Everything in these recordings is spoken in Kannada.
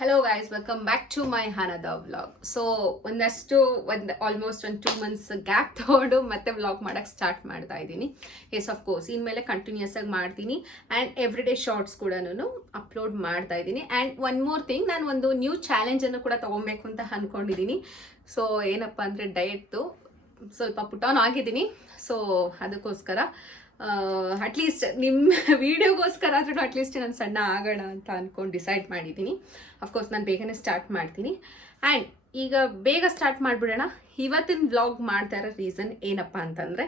Hello guys, welcome back to my ಹನದ vlog. So almost 2 months gap ತಗೊಂಡು ಮತ್ತೆ ವ್ಲಾಗ್ ಮಾಡಕ್ಕೆ ಸ್ಟಾರ್ಟ್ ಮಾಡ್ತಾ ಇದ್ದೀನಿ. ಎಸ್ ಆಫ್ ಕೋರ್ಸ್ ಇನ್ಮೇಲೆ ಕಂಟಿನ್ಯೂಸ್ ಆಗಿ ಮಾಡ್ತೀನಿ ಆ್ಯಂಡ್ ಎವ್ರಿ ಡೇ ಶಾರ್ಟ್ಸ್ ಕೂಡ ಅಪ್ಲೋಡ್ ಮಾಡ್ತಾ ಇದ್ದೀನಿ. ಆ್ಯಂಡ್ ಒನ್ ಮೋರ್ ಥಿಂಗ್, ನಾನು ಒಂದು ನ್ಯೂ ಚಾಲೆಂಜನ್ನು ಕೂಡ ತೊಗೊಬೇಕು ಅಂತ ಅಂದ್ಕೊಂಡಿದ್ದೀನಿ. ಸೊ ಏನಪ್ಪ ಅಂದರೆ ಡಯೆಟ್ದು ಸ್ವಲ್ಪ ಪುಟ್ ಆನ್ ಆಗಿದ್ದೀನಿ. ಸೊ ಅದಕ್ಕೋಸ್ಕರ ಅಟ್ಲೀಸ್ಟ್ ನಿಮ್ಮ ವೀಡಿಯೋಗೋಸ್ಕರ ಆದ್ರೂ ಅಟ್ಲೀಸ್ಟ್ ನಾನು ಸಣ್ಣ ಆಗೋಣ ಅಂತ ಅಂದ್ಕೊಂಡು ಡಿಸೈಡ್ ಮಾಡಿದ್ದೀನಿ. ಅಫ್ಕೋರ್ಸ್ ನಾನು ಬೇಗನೆ ಸ್ಟಾರ್ಟ್ ಮಾಡ್ತೀನಿ. ಆ್ಯಂಡ್ ಈಗ ಬೇಗ ಸ್ಟಾರ್ಟ್ ಮಾಡಿಬಿಡೋಣ. ಇವತ್ತಿನ ವ್ಲಾಗ್ ಮಾಡ್ತಾ ಇರೋ ರೀಸನ್ ಏನಪ್ಪ ಅಂತಂದರೆ,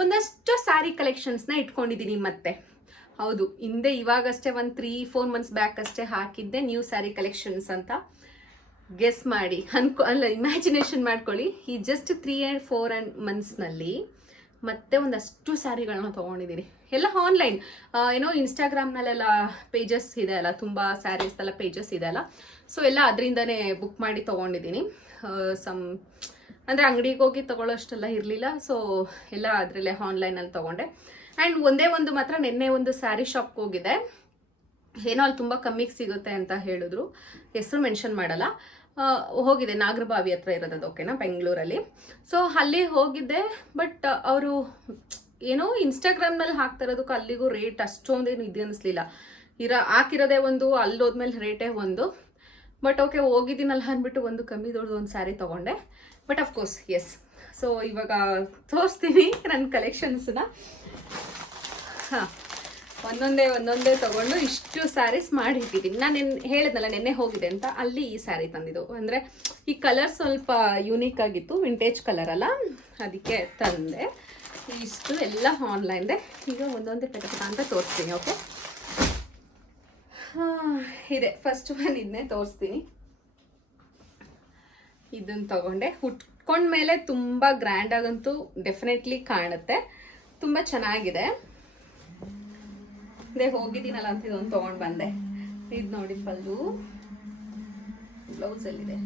ಒಂದಷ್ಟು ಸ್ಯಾರಿ ಕಲೆಕ್ಷನ್ಸ್ನ ಇಟ್ಕೊಂಡಿದ್ದೀನಿ. ಮತ್ತೆ ಹೌದು, ಹಿಂದೆ ಇವಾಗಷ್ಟೇ ಒಂದು 3-4 ಮಂತ್ಸ್ ಬ್ಯಾಕ್ ಅಷ್ಟೇ ಹಾಕಿದ್ದೆ ನ್ಯೂ ಸ್ಯಾರಿ ಕಲೆಕ್ಷನ್ಸ್ ಅಂತ. ಗೆಸ್ ಮಾಡಿ, ಇಮ್ಯಾಜಿನೇಷನ್ ಮಾಡ್ಕೊಳ್ಳಿ. ಈ ಜಸ್ಟ್ 3-4 ಮಂತ್ಸ್ನಲ್ಲಿ ಮತ್ತೆ ಒಂದಷ್ಟು ಸ್ಯಾರಿಗಳನ್ನ ತೊಗೊಂಡಿದ್ದೀನಿ. ಎಲ್ಲ ಆನ್ಲೈನ್, ಏನೋ ಇನ್ಸ್ಟಾಗ್ರಾಮ್ನಲ್ಲೆಲ್ಲ ಪೇಜಸ್ ಇದೆ ಅಲ್ಲ, ತುಂಬ ಸ್ಯಾರೀಸ್ ಎಲ್ಲ ಪೇಜಸ್ ಇದೆ ಅಲ್ಲ. ಸೊ ಎಲ್ಲ ಅದರಿಂದನೇ ಬುಕ್ ಮಾಡಿ ತೊಗೊಂಡಿದ್ದೀನಿ. ಅಂದರೆ ಅಂಗಡಿಗೆ ಹೋಗಿ ತೊಗೊಳ್ಳೋಷ್ಟೆಲ್ಲ ಇರಲಿಲ್ಲ. ಸೊ ಎಲ್ಲ ಅದರಲ್ಲೇ ಆನ್ಲೈನಲ್ಲಿ ತೊಗೊಂಡೆ. ಆ್ಯಂಡ್ ಒಂದೇ ಒಂದು ಮಾತ್ರ ನಿನ್ನೆ ಒಂದು ಸ್ಯಾರಿ ಶಾಪ್ಗೆ ಹೋಗಿದೆ. ಏನೋ ಅಲ್ಲಿ ತುಂಬ ಕಮ್ಮಿಗೆ ಸಿಗುತ್ತೆ ಅಂತ ಹೇಳಿದ್ರು, ಹೆಸರು ಮೆನ್ಷನ್ ಮಾಡಲ್ಲ. ಹೋಗಿದೆ, ನಾಗರಬಾವಿ ಹತ್ರ ಇರೋದು, ಓಕೆನಾ, ಬೆಂಗಳೂರಲ್ಲಿ. ಸೊ ಅಲ್ಲಿ ಹೋಗಿದ್ದೆ. ಬಟ್ ಅವರು ಏನೋ ಇನ್ಸ್ಟಾಗ್ರಾಮ್ನಲ್ಲಿ ಹಾಕ್ತಾ ಇರೋದಕ್ಕೆ ಅಲ್ಲಿಗೂ ರೇಟ್ ಅಷ್ಟೊಂದೇನು ಇದೆ ಅನ್ನಿಸ್ಲಿಲ್ಲ. ಹಾಕಿರೋದೇ ಒಂದು, ಅಲ್ಲಿ ಹೋದ್ಮೇಲೆ ರೇಟೇ ಒಂದು. ಬಟ್ ಓಕೆ, ಹೋಗಿದ್ದೀನಲ್ಲ ಅಂದ್ಬಿಟ್ಟು ಒಂದು ಕಮ್ಮಿ ದೊಡ್ಡದು ಒಂದು ಸ್ಯಾರಿ ತೊಗೊಂಡೆ. But of course S. ಸೊ ಇವಾಗ ತೋರಿಸ್ತೀನಿ ನನ್ನ ಕಲೆಕ್ಷನ್ಸನ್ನ. ಹಾಂ, ಒಂದೊಂದೇ ತೊಗೊಂಡು ಇಷ್ಟು ಸ್ಯಾರೀಸ್ ಮಾಡಿಟ್ಟಿದ್ದೀನಿ. ನಾನು ಹೇಳಿದ್ನಲ್ಲ ನೆನ್ನೆ ಹೋಗಿದೆ ಅಂತ, ಅಲ್ಲಿ ಈ ಸ್ಯಾರಿ ತಂದಿದ್ದು. ಅಂದರೆ ಈ ಕಲರ್ ಸ್ವಲ್ಪ ಯೂನಿಕ್ ಆಗಿತ್ತು, ವಿಂಟೇಜ್ ಕಲರ್ ಅಲ್ಲ, ಅದಕ್ಕೆ ತಂದೆ. ಇಷ್ಟು ಎಲ್ಲ ಆನ್ಲೈನ್ದೆ. ಈಗ ಒಂದೊಂದೇ ಪೆಟ ಅಂತ ತೋರಿಸ್ತೀನಿ. ಓಕೆ, ಇದೆ ಫಸ್ಟ್ ಒನ್, ಇದನ್ನೇ ತೋರಿಸ್ತೀನಿ. ಇದನ್ನು ತಗೊಂಡೆ. ಉಟ್ಕೊಂಡ್ಮೇಲೆ ತುಂಬ ಗ್ರ್ಯಾಂಡಾಗಂತೂ ಡೆಫಿನೆಟ್ಲಿ ಕಾಣುತ್ತೆ, ತುಂಬ ಚೆನ್ನಾಗಿದೆ. ಅದೇ ಹೋಗಿದ್ದೀನಲ್ಲ ಅಂತ ಇದೊಂದು ತೊಗೊಂಡು ಬಂದೆ. ಇದು ನೋಡಿ, ಪಲ್ಲು ಬ್ಲೌಸಲ್ಲಿದೆ.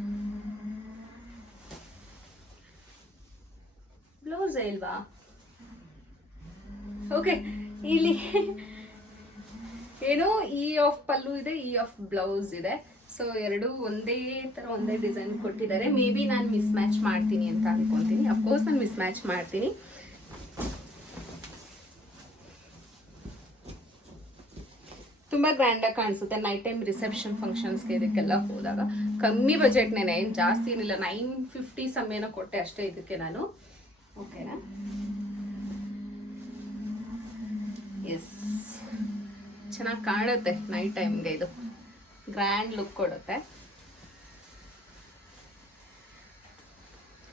ಬ್ಲೌಸೇ ಇಲ್ವಾ? ಓಕೆ, ಇಲ್ಲಿ ಏನೋ ಇ ಆಫ್ ಪಲ್ಲು ಇದೆ, ಇ ಆಫ್ ಬ್ಲೌಸ್ ಇದೆ. ಸೊ ಎರಡು ಒಂದೇ ಥರ ಒಂದೇ ಡಿಸೈನ್ ಕೊಟ್ಟಿದ್ದಾರೆ. ಮೇ ಬಿ ನಾನು ಮಿಸ್ ಮ್ಯಾಚ್ ಮಾಡ್ತೀನಿ ಅಂತ ಅನ್ಕೊತೀನಿ. ಅಫ್ಕೋರ್ಸ್ ನಾನು ಮಿಸ್ ಮ್ಯಾಚ್ ಮಾಡ್ತೀನಿ. ತುಂಬ ಗ್ರ್ಯಾಂಡಾಗಿ ಕಾಣಿಸುತ್ತೆ ನೈಟ್ ಟೈಮ್ ರಿಸೆಪ್ಷನ್ ಫಂಕ್ಷನ್ಸ್ಗೆ ಇದಕ್ಕೆಲ್ಲ ಹೋದಾಗ. ಕಮ್ಮಿ ಬಜೆಟ್ನೇ, ಏನು ಜಾಸ್ತಿ ಏನಿಲ್ಲ, 950 ಸಮಯನ ಕೊಟ್ಟೆ ಅಷ್ಟೇ ಇದಕ್ಕೆ ನಾನು. ಓಕೆನಾ? ಎಸ್, ಚೆನ್ನಾಗಿ ಕಾಣುತ್ತೆ ನೈಟ್ ಟೈಮ್ಗೆ. ಇದು ಗ್ರ್ಯಾಂಡ್ ಲುಕ್ ಕೊಡುತ್ತೆ.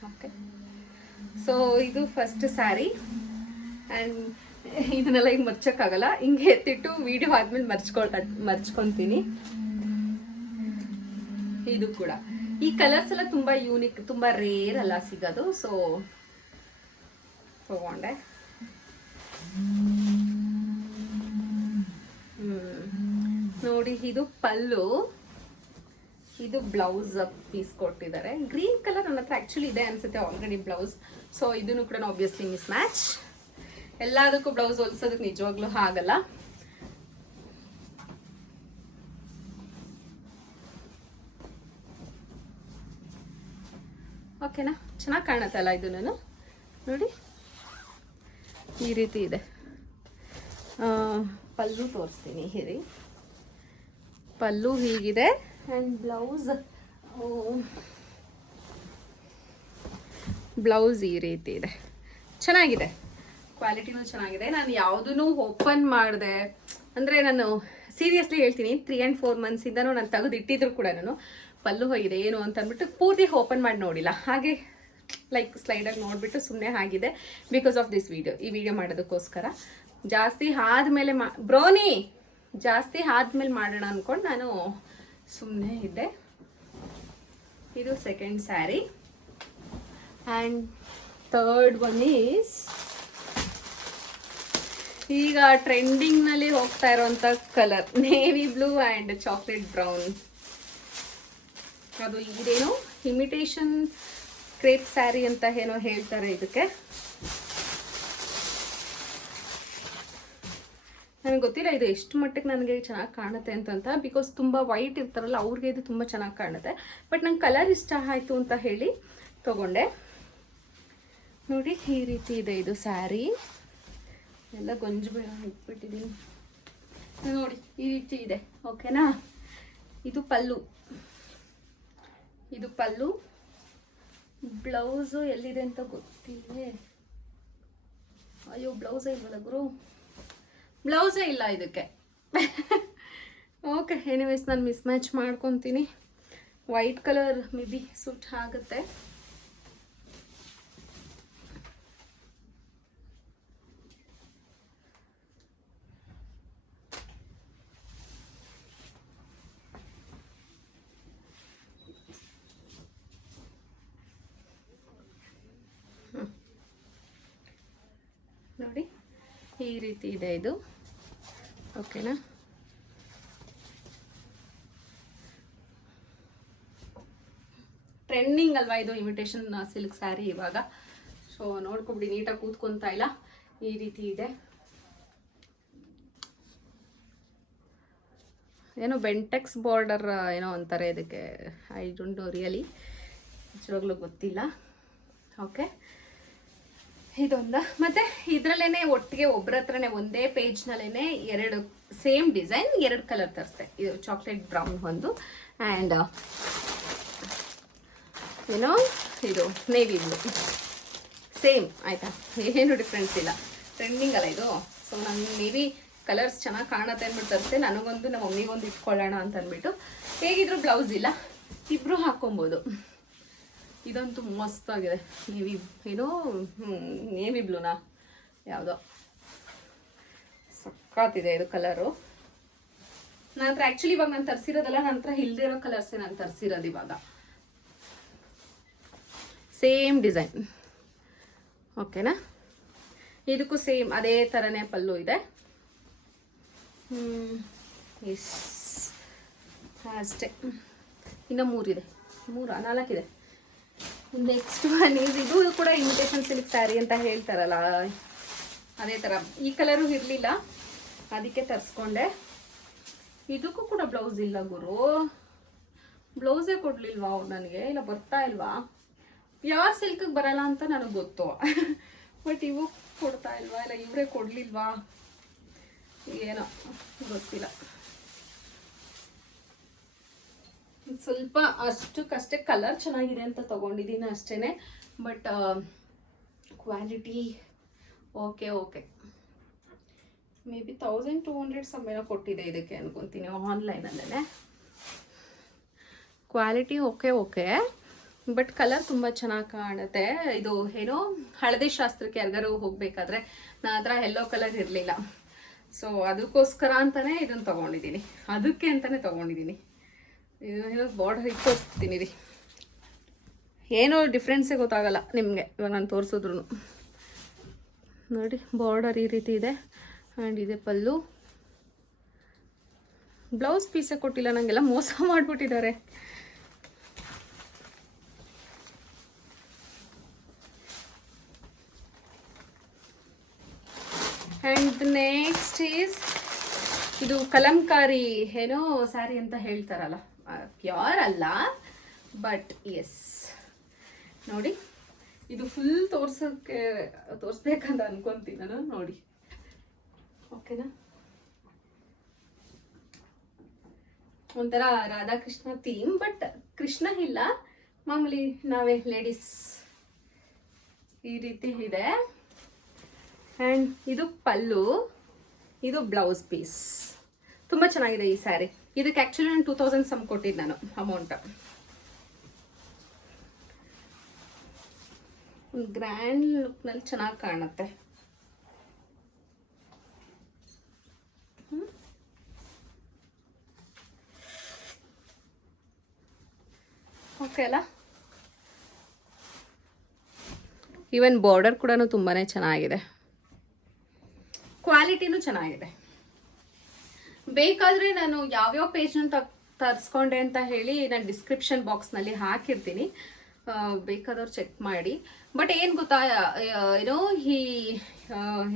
ಓಕೆ, ಸೊ ಇದು ಫಸ್ಟ್ ಸ್ಯಾರಿ. ಆ್ಯಂಡ್ ಇದನ್ನೆಲ್ಲ ಹಿಂಗೆ ಮರ್ಚೋಕ್ಕಾಗಲ್ಲ, ಹಿಂಗೆ ಎತ್ತಿಟ್ಟು ವಿಡಿಯೋ ಆದ್ಮೇಲೆ ಮರ್ಚ್ಕೊತೀನಿ. ಇದು ಕೂಡ ಈ ಕಲರ್ಸ್ ಎಲ್ಲ ತುಂಬ ಯೂನಿಕ್, ತುಂಬ ರೇರ್ ಅಲ್ಲ ಸಿಗೋದು. ಸೊ ತಗೊಂಡೆ. ನೋಡಿ, ಇದು ಪಲ್ಲು, ಇದು ಬ್ಲೌಸ್ ಪೀಸ್ ಕೊಟ್ಟಿದ್ದಾರೆ. ಗ್ರೀನ್ ಕಲರ್ ನನ್ನ ಹತ್ರ ಆ್ಯಕ್ಚುಲಿ ಇದೆ ಅನ್ಸುತ್ತೆ ಆಲ್ರೆಡಿ ಬ್ಲೌಸ್. ಸೊ ಇದನ್ನು ಕೂಡ ಆಬ್ವಿಯಸ್ಲಿ ಮಿಸ್ ಮ್ಯಾಚ್. ಎಲ್ಲದಕ್ಕೂ ಬ್ಲೌಸ್ ಹೊಲಿಸೋದಕ್ಕೆ ನಿಜವಾಗ್ಲೂ ಆಗಲ್ಲ. ಓಕೆನಾ? ಚೆನ್ನಾಗಿ ಕಾಣುತ್ತಲ್ಲ ಇದು. ನಾನು ನೋಡಿ ಈ ರೀತಿ ಇದೆ. ಪಲ್ಲು ತೋರಿಸ್ತೀನಿ. ಹಿರಿ ಪಲ್ಲು ಹೀಗಿದೆ. ಆ್ಯಂಡ್ ಬ್ಲೌಸ್ ಈ ರೀತಿ ಇದೆ. ಚೆನ್ನಾಗಿದೆ, ಕ್ವಾಲಿಟಿನೂ ಚೆನ್ನಾಗಿದೆ. ನಾನು ಯಾವುದೂ ಓಪನ್ ಮಾಡಿದೆ ಅಂದರೆ, ನಾನು ಸೀರಿಯಸ್ಲಿ ಹೇಳ್ತೀನಿ, 3-4 ಮಂತ್ಸಿಂದನೂ ನಾನು ತೆಗೆದಿಟ್ಟಿದ್ರು ಕೂಡ ನಾನು ಪಲ್ಲು ಹೋಗಿದೆ ಏನು ಅಂತ ಅಂದ್ಬಿಟ್ಟು ಪೂರ್ತಿ ಓಪನ್ ಮಾಡಿ ನೋಡಿಲ್ಲ. ಹಾಗೆ ಲೈಕ್ ಸ್ಲೈಡಾಗಿ ನೋಡಿಬಿಟ್ಟು ಸುಮ್ಮನೆ ಆಗಿದೆ. ಬಿಕಾಸ್ ಆಫ್ ದಿಸ್ ವಿಡಿಯೋ, ಈ ವಿಡಿಯೋ ಮಾಡೋದಕ್ಕೋಸ್ಕರ. ಜಾಸ್ತಿ ಆದಮೇಲೆ ಜಾಸ್ತಿ ಆದಮೇಲೆ ಮಾಡೋಣ ಅಂದ್ಕೊಂಡು ನಾನು ಸುಮ್ಮನೆ ಇದ್ದೆ. ಇದು second sari. And third one is ಈಗ ಟ್ರೆಂಡಿಂಗ್ನಲ್ಲಿ ಹೋಗ್ತಾ ಇರೋಂಥ colour, navy blue and chocolate brown. ಅದು ಇದೇನೋ ಇಮಿಟೇಷನ್ ಕ್ರೇಪ್ ಸ್ಯಾರಿ ಅಂತ ಏನೋ ಹೇಳ್ತಾರೆ ಇದಕ್ಕೆ. ನನಗೆ ಗೊತ್ತಿಲ್ಲ ಇದು ಎಷ್ಟು ಮಟ್ಟಿಗೆ ನನಗೆ ಚೆನ್ನಾಗಿ ಕಾಣುತ್ತೆ ಅಂತಂತ, ಬಿಕಾಸ್ ತುಂಬ ವೈಟ್ ಇರ್ತಾರಲ್ಲ ಅವ್ರಿಗೆ ಇದು ತುಂಬ ಚೆನ್ನಾಗಿ ಕಾಣುತ್ತೆ. ಬಟ್ ನಂಗೆ ಕಲರ್ ಇಷ್ಟ ಆಯಿತು ಅಂತ ಹೇಳಿ ತೊಗೊಂಡೆ. ನೋಡಿ ಈ ರೀತಿ ಇದೆ ಇದು ಸ್ಯಾರಿ, ಎಲ್ಲ ಗೊಂಜು ಬೇಡ ಇಟ್ಬಿಟ್ಟಿದ್ದೀನಿ ನೋಡಿ, ಈ ರೀತಿ ಇದೆ. ಓಕೆನಾ, ಇದು ಪಲ್ಲು, ಇದು ಪಲ್ಲು. ಬ್ಲೌಸು ಎಲ್ಲಿದೆ ಅಂತ ಗೊತ್ತಿದೆ. ಅಯ್ಯೋ ಬ್ಲೌಸೇ ಇಲ್ವಲ್ಲ ಗುರು, ಬ್ಲೌಸೇ ಇಲ್ಲ ಇದಕ್ಕೆ. ಓಕೆ, ಎನಿವೇಸ್ ನಾನು ಮಿಸ್ ಮ್ಯಾಚ್ ಮಾಡ್ಕೊತೀನಿ. White colour maybe suit ಆಗುತ್ತೆ. ನೋಡಿ ಈ ರೀತಿ ಇದೆ ಇದು. ಓಕೆನಾ, ಟ್ರೆಂಡಿಂಗ್ ಅಲ್ವಾ ಇದು ಇಮಿಟೇಷನ್ ಸಿಲ್ಕ್ ಸ್ಯಾರಿ ಇವಾಗ. ಸೊ ನೋಡ್ಕೊಬಿಡಿ, ನೀಟಾಗಿ ಕೂತ್ಕೊತಾ ಇಲ್ಲ, ಈ ರೀತಿ ಇದೆ. ಏನೋ ಬೆಂಟೆಕ್ಸ್ ಬಾರ್ಡರ್ ಏನೋ ಅಂತಾರೆ ಇದಕ್ಕೆ, ಐ ಡೋಂಟ್ ನೋ ರಿಯಲಿ, ನಿಜವಾಗ್ಲೂ ಗೊತ್ತಿಲ್ಲ. ಓಕೆ, ಇದೊಂದು. ಮತ್ತು ಇದರಲ್ಲೇ ಒಟ್ಟಿಗೆ ಒಬ್ಬರ ಹತ್ರನೇ ಒಂದೇ ಪೇಜ್ನಲ್ಲೇ ಎರಡು ಸೇಮ್ ಡಿಸೈನ್, ಎರಡು ಕಲರ್ ತರಿಸ್ದೆ. ಇದು ಚಾಕ್ಲೇಟ್ ಬ್ರೌನ್ ಒಂದು ಆ್ಯಂಡ್ ಏನೋ ಇದು ನೇವಿ ಬ್ಲೂ, ಸೇಮ್ ಆಯಿತಾ, ಏನು ಡಿಫ್ರೆನ್ಸ್ ಇಲ್ಲ. ಟ್ರೆಂಡಿಂಗ್ ಅಲ್ಲ ಇದು. ಸೊ ನಾನು ನೇವಿ ಕಲರ್ಸ್ ಚೆನ್ನಾಗಿ ಕಾಣುತ್ತೆ ಅಂದ್ಬಿಟ್ಟು ತರಿಸ್ದೆ. ನನಗೊಂದು ನಮ್ಮ ಮಮ್ಮಿಗೊಂದು ಇಟ್ಕೊಳ್ಳೋಣ ಅಂತ ಅಂದ್ಬಿಟ್ಟು. ಹೇಗಿದ್ರು ಬ್ಲೌಸ್ ಇಲ್ಲ, ಇಬ್ಬರು ಹಾಕ್ಕೊಬೋದು. ಇದಂತೂ ಮಸ್ತಾಗಿದೆ, ನೇವಿ ಏನೋ ನೇವಿ ಬ್ಲೂನಾ ಯಾವುದೋ ಸಕ್ಕತ್ತಿದೆ ಇದು ಕಲರು. ನನ್ನ ಹತ್ರ ಆ್ಯಕ್ಚುಲಿ ಇವಾಗ ನಾನು ತರಿಸಿರೋದಲ್ಲ, ನನ್ನ ಹತ್ರ ಇಲ್ದಿರೋ ಕಲರ್ಸೇ ನಾನು ತರಿಸಿರೋದು ಇವಾಗ. Same design. ಓಕೆನಾ, ಇದಕ್ಕೂ ಸೇಮ್ ಅದೇ ಥರನೇ ಪಲ್ಲು ಇದೆ. ಎಸ್ ಅಷ್ಟೇ. ಇನ್ನು 3 ಇದೆ, 4 ಇದೆ. ನೆಕ್ಸ್ಟ್ ಒನ್ ಈಸ್, ಇದು ಕೂಡ ಇಮಿಟೇಷನ್ ಸಿಲ್ಕ್ ಸ್ಯಾರಿ ಅಂತ ಹೇಳ್ತಾರಲ್ಲ ಅದೇ ಥರ. ಈ ಕಲರು ಇರಲಿಲ್ಲ, ಅದಕ್ಕೆ ತರಿಸ್ಕೊಂಡೆ. ಇದಕ್ಕೂ ಕೂಡ ಬ್ಲೌಸ್ ಇಲ್ಲ ಗುರು, ಬ್ಲೌಸೇ ಕೊಡಲಿಲ್ವಾ ಅವ್ರು ನನಗೆ, ಇಲ್ಲ ಬರ್ತಾ ಇಲ್ವಾ. ಪ್ಯೂರ್ ಸಿಲ್ಕಿಗೆ ಬರಲ್ಲ ಅಂತ ನನಗೆ ಗೊತ್ತು, ಬಟ್ ಇವು ಕೊಡ್ತಾ ಇಲ್ವಾ, ಇಲ್ಲ ಇವರೇ ಕೊಡಲಿಲ್ವಾ, ಏನೋ ಗೊತ್ತಿಲ್ಲ. ಸ್ವಲ್ಪ ಅಷ್ಟಕ್ಕಷ್ಟೇ ಕಲರ್ ಚೆನ್ನಾಗಿದೆ ಅಂತ ತೊಗೊಂಡಿದ್ದೀನಿ ಅಷ್ಟೇ. But quality okay may be 1200 ಸಮ್ಮೇನೋ ಕೊಟ್ಟಿದೆ ಇದಕ್ಕೆ ಅನ್ಕೊತೀನಿ ಆನ್ಲೈನಲ್ಲೇ. ಕ್ವಾಲಿಟಿ ಓಕೆ ಬಟ್ ಕಲರ್ ತುಂಬ ಚೆನ್ನಾಗಿ ಕಾಣುತ್ತೆ. ಇದು ಏನೋ ಹಳದಿ ಶಾಸ್ತ್ರಕ್ಕೆ ಯಾರಿಗಾರು ಹೋಗಬೇಕಾದ್ರೆ ನನ್ನ ಹತ್ರ ಯೆಲ್ಲೋ ಕಲರ್ ಇರಲಿಲ್ಲ, ಸೊ ಅದಕ್ಕೋಸ್ಕರ ಅಂತಲೇ ಇದನ್ನು ತೊಗೊಂಡಿದ್ದೀನಿ, ಅದಕ್ಕೆ ಅಂತಲೇ ತೊಗೊಂಡಿದ್ದೀನಿ. ಏನೋ ಬಾರ್ಡರ್ ಇಟ್ಟು ತೋರಿಸ್ತೀನಿ ರೀ, ಏನೋ ಡಿಫ್ರೆನ್ಸೇ ಗೊತ್ತಾಗಲ್ಲ ನಿಮಗೆ ಇವಾಗ ನಾನು ತೋರಿಸಿದ್ರು. ನೋಡಿ ಬಾರ್ಡರ್ ಈ ರೀತಿ ಇದೆ ಆ್ಯಂಡ್ ಇದೆ ಪಲ್ಲು. ಬ್ಲೌಸ್ ಪೀಸೇ ಕೊಟ್ಟಿಲ್ಲ, ನನಗೆಲ್ಲ ಮೋಸ ಮಾಡಿಬಿಟ್ಟಿದ್ದಾರೆ. ಆ್ಯಂಡ್ ನೆಕ್ಸ್ಟ್ ಈಸ್ ಇದು ಕಲಂಕಾರಿ ಏನೋ ಸ್ಯಾರಿ ಅಂತ ಹೇಳ್ತಾರಲ್ಲ, ಪ್ಯೂರ್ ಅಲ್ಲ ಬಟ್ ಎಸ್. ನೋಡಿ ಇದು ಫುಲ್ ತೋರಿಸ್ಬೇಕಂತ ಅನ್ಕೊಂತೀನಿ ನಾನು. ನೋಡಿ ಓಕೆನಾ, ಒಂಥರ ರಾಧಾಕೃಷ್ಣ ಥೀಮ್, ಬಟ್ ಕೃಷ್ಣ ಇಲ್ಲ, ಮಾಮೂಲಿ ನಾವೇ ಲೇಡೀಸ್ ಈ ರೀತಿ ಇದೆ. ಆ್ಯಂಡ್ ಇದು ಪಲ್ಲು, ಇದು ಬ್ಲೌಸ್ ಪೀಸ್. ತುಂಬ ಚೆನ್ನಾಗಿದೆ ಈ ಸ್ಯಾರಿ. ಇದಕ್ಕೆ ಆ್ಯಕ್ಚುಲಿ ನಾನು 2000 ಸಮ್ ಕೊಟ್ಟಿದ್ದು ನಾನು ಅಮೌಂಟ್. ಗ್ರ್ಯಾಂಡ್ ಲುಕ್ನಲ್ಲಿ ಚೆನ್ನಾಗಿ ಕಾಣುತ್ತೆ. ಓಕೆ ಅಲ್ಲ, ಈವನ್ ಬಾರ್ಡರ್ ಕೂಡ ತುಂಬಾ ಚೆನ್ನಾಗಿದೆ, ಕ್ವಾಲಿಟಿನೂ ಚೆನ್ನಾಗಿದೆ. ಬೇಕಾದರೆ ನಾನು ಯಾವ್ಯಾವ ಪೇಜ್ನ ತರಿಸ್ಕೊಂಡೆ ಅಂತ ಹೇಳಿ ನಾನು ಡಿಸ್ಕ್ರಿಪ್ಷನ್ ಬಾಕ್ಸ್ನಲ್ಲಿ ಹಾಕಿರ್ತೀನಿ, ಬೇಕಾದವ್ರು ಚೆಕ್ ಮಾಡಿ. ಬಟ್ ಏನು ಗೊತ್ತಾ, ಏನೋ ಈ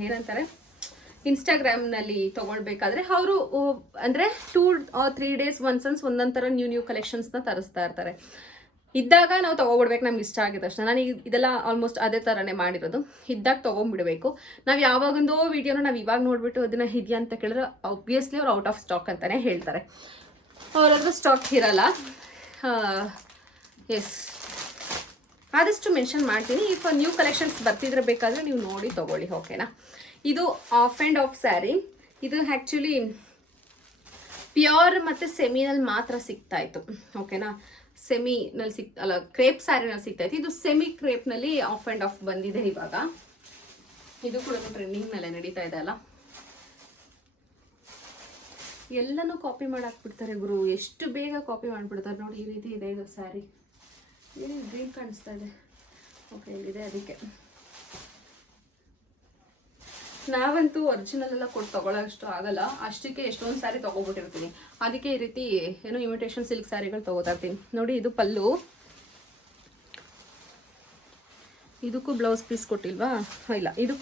ಏನಂತಾರೆ ಇನ್ಸ್ಟಾಗ್ರಾಮ್ನಲ್ಲಿ ತೊಗೊಳ್ಬೇಕಾದ್ರೆ ಅವರು ಅಂದರೆ 2-3 days ಒಂದೊಂದು ಥರ ನ್ಯೂ ಕಲೆಕ್ಷನ್ಸ್ನ ತರಿಸ್ತಾ ಇರ್ತಾರೆ. ಇದ್ದಾಗ ನಾವು ತೊಗೊಬಿಡ್ಬೇಕು, ನಮ್ಗೆ ಇಷ್ಟ ಆಗಿದ ತಕ್ಷಣ. ನಾನು ಇದೆಲ್ಲ ಆಲ್ಮೋಸ್ಟ್ ಅದೇ ಥರನೇ ಮಾಡಿರೋದು. ಇದ್ದಾಗ ತೊಗೊಂಡ್ಬಿಡ್ಬೇಕು. ನಾವು ಯಾವಾಗೊಂದೋ ವೀಡಿಯೋನ ನಾವು ಇವಾಗ ನೋಡಿಬಿಟ್ಟು ಅದನ್ನು ಇದೆಯಾ ಅಂತ ಕೇಳಿದ್ರೆ ಆಬ್ವಿಯಸ್ಲಿ ಅವ್ರು ಔಟ್ ಆಫ್ ಸ್ಟಾಕ್ ಅಂತಲೇ ಹೇಳ್ತಾರೆ. ಅವ್ರದ್ದು ಸ್ಟಾಕ್ ಇರಲ್ಲ. ಎಸ್, ಆದಷ್ಟು ಮೆನ್ಷನ್ ಮಾಡ್ತೀನಿ. ಇಫ್ ನ್ಯೂ ಕಲೆಕ್ಷನ್ಸ್ ಬರ್ತಿದ್ರೆ ಬೇಕಾದರೆ ನೀವು ನೋಡಿ ತೊಗೊಳ್ಳಿ, ಓಕೆನಾ. ಇದು ಆಫ್ ಆ್ಯಂಡ್ ಆಫ್ ಸ್ಯಾರಿ. ಇದು ಆ್ಯಕ್ಚುಲಿ ಪ್ಯೂರ್ ಮತ್ತು ಸೆಮಿನಲ್ಲಿ ಮಾತ್ರ ಸಿಗ್ತಾಯಿತ್ತು, ಓಕೆನಾ. ಸೆಮಿನಲ್ಲಿ ಕ್ರೇಪ್ ಸ್ಯಾರಿನಲ್ಲಿ ಸಿಗ್ತಾಯಿತ್ತು. ಇದು ಸೆಮಿ ಕ್ರೇಪ್ನಲ್ಲಿ ಆಫ್ ಆ್ಯಂಡ್ ಆಫ್ ಬಂದಿದೆ ಇವಾಗ. ಇದು ಕೂಡ ಟ್ರೆಂಡಿಂಗ್ನಲ್ಲೇ ನಡೀತಾ ಇದೆ ಅಲ್ಲ. ಎಲ್ಲನೂ ಕಾಪಿ ಮಾಡಾಕ್ಬಿಡ್ತಾರೆ ಗುರು, ಎಷ್ಟು ಬೇಗ ಕಾಪಿ ಮಾಡಿಬಿಡ್ತಾರೆ ನೋಡಿ. ಈ ರೀತಿ ಇದೆ ಇದು ಸ್ಯಾರಿ. ಏನು ಗ್ರೀನ್ ಕಾಣಿಸ್ತಾ ಇದೆ, ಓಕೆ ಇಲ್ಲಿದೆ. ಅದಕ್ಕೆ ನಾವಂತೂ ಒರಿಜಿನಲ್ ಎಲ್ಲ ಕೊಟ್ಟು ತೊಗೊಳ್ಳೋಷ್ಟು ಆಗಲ್ಲ, ಅಷ್ಟಕ್ಕೆ ಎಷ್ಟೊಂದು ಸ್ಯಾರಿ ತೊಗೊಬಿಟ್ಟಿರ್ತೀನಿ. ಅದಕ್ಕೆ ಈ ರೀತಿ ಏನೋ ಇಮಿಟೇಷನ್ ಸಿಲ್ಕ್ ಸ್ಯಾರಿಗಳು ತೊಗೋತಾ ಇರ್ತೀನಿ ನೋಡಿ. ಇದು ಪಲ್ಲು, ಇದಕ್ಕೂ ಬ್ಲೌಸ್ ಪೀಸ್ ಕೊಟ್ಟಿಲ್ವಾ? ಇಲ್ಲ, ಇದು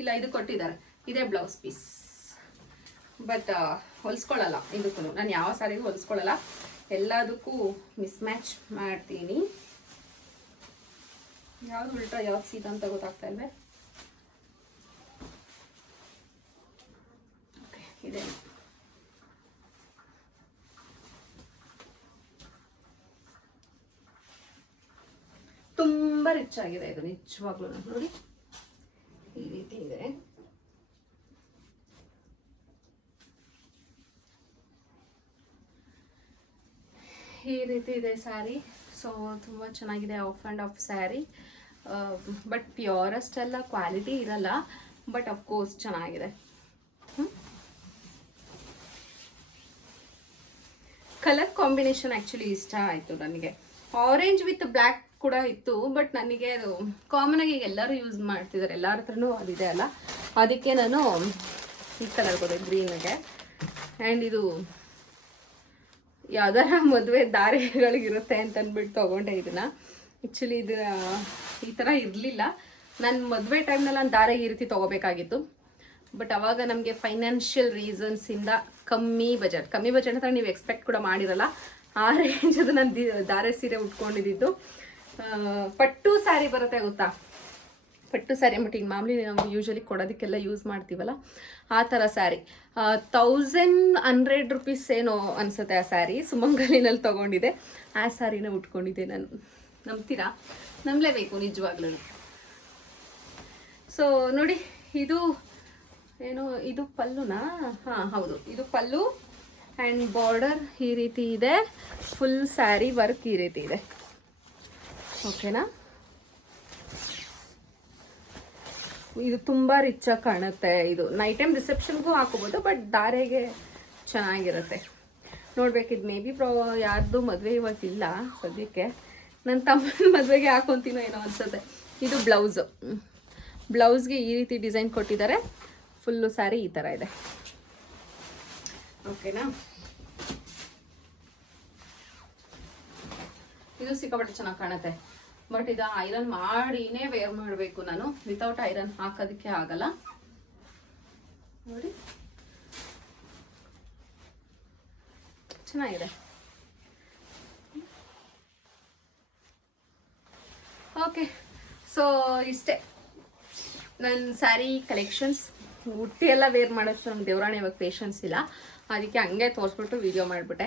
ಇಲ್ಲ, ಇದು ಕೊಟ್ಟಿದ್ದಾರೆ, ಇದೇ ಬ್ಲೌಸ್ ಪೀಸ್. ಬಟ್ ಹೊಲಿಸ್ಕೊಳ್ಳಲ್ಲ ಇದಕ್ಕೂ. ನಾನು ಯಾವ ಸ್ಯಾರಿಗೂ ಹೊಲಿಸ್ಕೊಳ್ಳಲ್ಲ, ಎಲ್ಲದಕ್ಕೂ ಮಿಸ್ ಮ್ಯಾಚ್ ಮಾಡ್ತೀನಿ. ಯಾವ್ದು ಉಲ್ಟಾ ಯಾವ್ದು ಸೀದಾ ಅಂತ ಗೊತ್ತಾಗ್ತಾ ಇಲ್ವೇ? ಇದೆ. ತುಂಬಾ ರಿಚ್ ಆಗಿದೆ ಇದು ನಿಜವಾಗ್ಲೂ. ನೋಡಿ ಈ ರೀತಿ ಇದೆ. ಈ ರೀತಿ ಇದೆ ಸ್ಯಾರಿ. ಸೊ ತುಂಬ ಚೆನ್ನಾಗಿದೆ, of and of sari. But purest ಎಲ್ಲ ಕ್ವಾಲಿಟಿ ಇರಲ್ಲ, ಬಟ್ ಅಫ್ಕೋರ್ಸ್ ಚೆನ್ನಾಗಿದೆ. ಕಲರ್ ಕಾಂಬಿನೇಷನ್ ಆ್ಯಕ್ಚುಲಿ ಇಷ್ಟ ಆಯಿತು ನನಗೆ. ಆರೆಂಜ್ ವಿತ್ ಬ್ಲ್ಯಾಕ್ ಕೂಡ ಇತ್ತು, ಬಟ್ ನನಗೆ ಅದು ಕಾಮನ್ ಆಗಿ ಎಲ್ಲರೂ ಯೂಸ್ ಮಾಡ್ತಿದ್ದಾರೆ, ಎಲ್ಲರ ಹತ್ರನೂ ಅದಿದೆ ಅಲ್ಲ, ಅದಕ್ಕೆ ನಾನು ಈ ಕಲರ್ ಕೊಡೆ ಗ್ರೀನ್ಗೆ. ಆ್ಯಂಡ್ ಇದು ಯಾವ್ದಾರ ಮದುವೆ ದಾರಿಗಳಿಗಿರುತ್ತೆ ಅಂತ ಅಂದ್ಬಿಟ್ಟು ತೊಗೊಂಡೆ ಇದನ್ನು. ಆ್ಯಕ್ಚುಲಿ ಇದು ಈ ಥರ ಇರಲಿಲ್ಲ. ನನ್ನ ಮದುವೆ ಟೈಮ್ನಲ್ಲಿ ನಾನು ದಾರೆಗೆ ಈ ರೀತಿ ತೊಗೋಬೇಕಾಗಿತ್ತು, ಬಟ್ ಅವಾಗ ನಮಗೆ ಫೈನಾನ್ಷಿಯಲ್ ರೀಸನ್ಸಿಂದ ಕಮ್ಮಿ ಬಜೆಟ್ ಅಂತ ನೀವು ಎಕ್ಸ್ಪೆಕ್ಟ್ ಕೂಡ ಮಾಡಿರಲ್ಲ, ಆ ರೇಂಜದು ನಾನು ದಾರೆ ಸೀರೆ ಉಟ್ಕೊಂಡಿದ್ದು. ಪಟ್ಟು ಸ್ಯಾರಿ ಬರುತ್ತೆ ಗೊತ್ತಾ, ಪಟ್ಟು ಸ್ಯಾರಿ ಅಂದ್ಬಿಟ್ಟು ಈಗ ಮಾಮೂಲಿ ನಾವು ಯೂಶ್ವಲಿ ಕೊಡೋದಕ್ಕೆಲ್ಲ ಯೂಸ್ ಮಾಡ್ತೀವಲ್ಲ, ಆ ಥರ ಸ್ಯಾರಿ. 1100 rupees ಏನೋ ಅನಿಸುತ್ತೆ ಆ ಸ್ಯಾರಿ. ಸುಮಂಗಲಿನಲ್ಲಿ ತೊಗೊಂಡಿದ್ದೆ, ಆ ಸ್ಯಾರಿನ ಉಟ್ಕೊಂಡಿದ್ದೆ ನಾನು. ನಂಬ್ತೀರಾ? ನಂಬಲೇಬೇಕು ನಿಜವಾಗ್ಲೂ. ಸೊ ನೋಡಿ, ಇದು ಏನು, ಇದು ಪಲ್ಲುನಾ? ಹಾಂ ಹೌದು, ಇದು ಪಲ್ಲು. ಆ್ಯಂಡ್ ಬಾರ್ಡರ್ ಈ ರೀತಿ ಇದೆ, ಫುಲ್ ಸ್ಯಾರಿ ವರ್ಕ್ ಈ ರೀತಿ ಇದೆ, ಓಕೆನಾ. ಇದು ತುಂಬ ರಿಚಾಗಿ ಕಾಣುತ್ತೆ. ಇದು ನೈಟ್ ಟೈಮ್ ರಿಸೆಪ್ಷನ್ಗೂ ಹಾಕೋಬೋದು, ಬಟ್ ದಾರೆಗೆ ಚೆನ್ನಾಗಿರುತ್ತೆ. ನೋಡ್ಬೇಕಿದ್ದು ಮೇ ಬಿ ಯಾರ್ದು ಮದುವೆ ಇವತ್ತಿಲ್ಲ ಸದ್ಯಕ್ಕೆ, ನನ್ನ ತಮ್ಮನ ಮದುವೆಗೆ ಹಾಕೊತೀನೋ ಏನೋ ಅನಿಸುತ್ತೆ. ಇದು ಬ್ಲೌಸ್ಗೆ ಈ ರೀತಿ ಡಿಸೈನ್ ಕೊಟ್ಟಿದ್ದಾರೆ. ಫುಲ್ಲು ಸ್ಯಾರಿ ಈ ಥರ ಇದೆ, ಓಕೆನಾ. ಇದು ಸಿಕ್ಕಾಪಟ್ಟೆ ಚೆನ್ನಾಗಿ ಕಾಣುತ್ತೆ, ಬಟ್ ಇದು ಐರನ್ ಮಾಡಿನೇ ವೇರ್ ಮಾಡಬೇಕು ನಾನು. ವಿತೌಟ್ ಐರನ್ ಹಾಕೋದಕ್ಕೆ ಆಗಲ್ಲ. ನೋಡಿ ಚೆನ್ನಾಗಿದೆ. ಓಕೆ, ಸೊ ಇಷ್ಟೇ ನನ್ನ ಸ್ಯಾರಿ ಕಲೆಕ್ಷನ್ಸ್. ಉಟ್ಟಿ ಎಲ್ಲ ವೇರ್ ಮಾಡೋಷ್ಟು ನಮ್ಗೆ ದೇವರಾಣಿ ಇವಾಗ ಪೇಷನ್ಸ್ ಇಲ್ಲ, ಅದಕ್ಕೆ ಹಂಗೆ ತೋರಿಸ್ಬಿಟ್ಟು ವಿಡಿಯೋ ಮಾಡಿಬಿಟ್ಟೆ.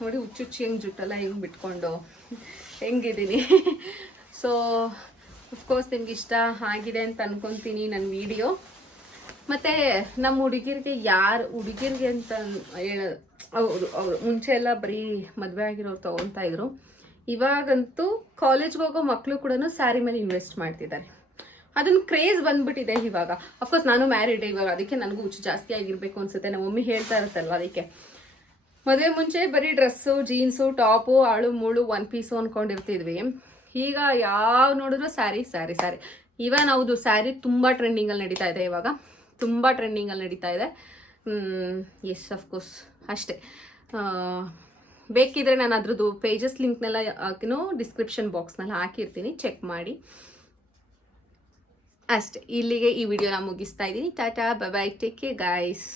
ನೋಡಿ ಹುಚ್ಚುಚ್ಚಿ ಹೆಂಗೆ ಜುಟ್ಟೆಲ್ಲ ಹೆಂಗೆ ಬಿಟ್ಕೊಂಡು ಹೆಂಗಿದ್ದೀನಿ. ಸೊ ಅಫ್ಕೋರ್ಸ್ ನಿಮ್ಗೆ ಇಷ್ಟ ಆಗಿದೆ ಅಂತ ಅನ್ಕೊತೀನಿ ನನ್ನ ವಿಡಿಯೋ. ಮತ್ತು ನಮ್ಮ ಹುಡುಗಿರಿಗೆ ಅಂತ ಅವರು ಮುಂಚೆ ಎಲ್ಲ ಬರೀ ಮದುವೆ ಆಗಿರೋರು ತೊಗೊತಾ ಇದ್ರು. ಇವಾಗಂತೂ ಕಾಲೇಜ್ಗೆ ಹೋಗೋ ಮಕ್ಕಳು ಕೂಡ ಸ್ಯಾರಿ ಮೇಲೆ ಇನ್ವೆಸ್ಟ್ ಮಾಡ್ತಿದ್ದಾರೆ. ಅದನ್ನು ಕ್ರೇಜ್ ಬಂದ್ಬಿಟ್ಟಿದೆ ಇವಾಗ. ಅಫ್ಕೋರ್ಸ್ ನಾನು ಮ್ಯಾರಿಡ್ ಇವಾಗ, ಅದಕ್ಕೆ ನನಗೂ ಹುಚ್ಚು ಜಾಸ್ತಿ ಆಗಿರಬೇಕು ಅನ್ಸುತ್ತೆ. ನಮ್ಮ ಮಮ್ಮಿ ಹೇಳ್ತಾ ಇರುತ್ತಲ್ವ, ಅದಕ್ಕೆ ಮದುವೆ ಮುಂಚೆ ಬರೀ ಡ್ರೆಸ್ಸು, ಜೀನ್ಸು, ಟಾಪು, ಆಳು ಮೂಳು, 1 ಪೀಸು ಅಂದ್ಕೊಂಡಿರ್ತಿದ್ವಿ. ಈಗ ಯಾವ ನೋಡಿದ್ರು ಸ್ಯಾರಿ. ಇವನ್ ಹೌದು, ಸ್ಯಾರಿ ತುಂಬ ಟ್ರೆಂಡಿಂಗಲ್ಲಿ ನಡೀತಾ ಇದೆ ಇವಾಗ, ತುಂಬ ಟ್ರೆಂಡಿಂಗಲ್ಲಿ ನಡೀತಾ ಇದೆ. ಎಸ್ ಅಫ್ಕೋರ್ಸ್ ಅಷ್ಟೇ. ಬೇಕಿದ್ರೆ ನಾನು ಅದ್ರದ್ದು ಪೇಜಸ್ ಲಿಂಕ್ನೆಲ್ಲ ಡಿಸ್ಕ್ರಿಪ್ಷನ್ ಬಾಕ್ಸ್ನಲ್ಲಿ ಹಾಕಿರ್ತೀನಿ, ಚೆಕ್ ಮಾಡಿ. ಅಷ್ಟೇ, ಇಲ್ಲಿಗೆ ಈ ವಿಡಿಯೋನ ಮುಗಿಸ್ತಾ ಇದ್ದೀನಿ. Tata, bye bye, take care guys.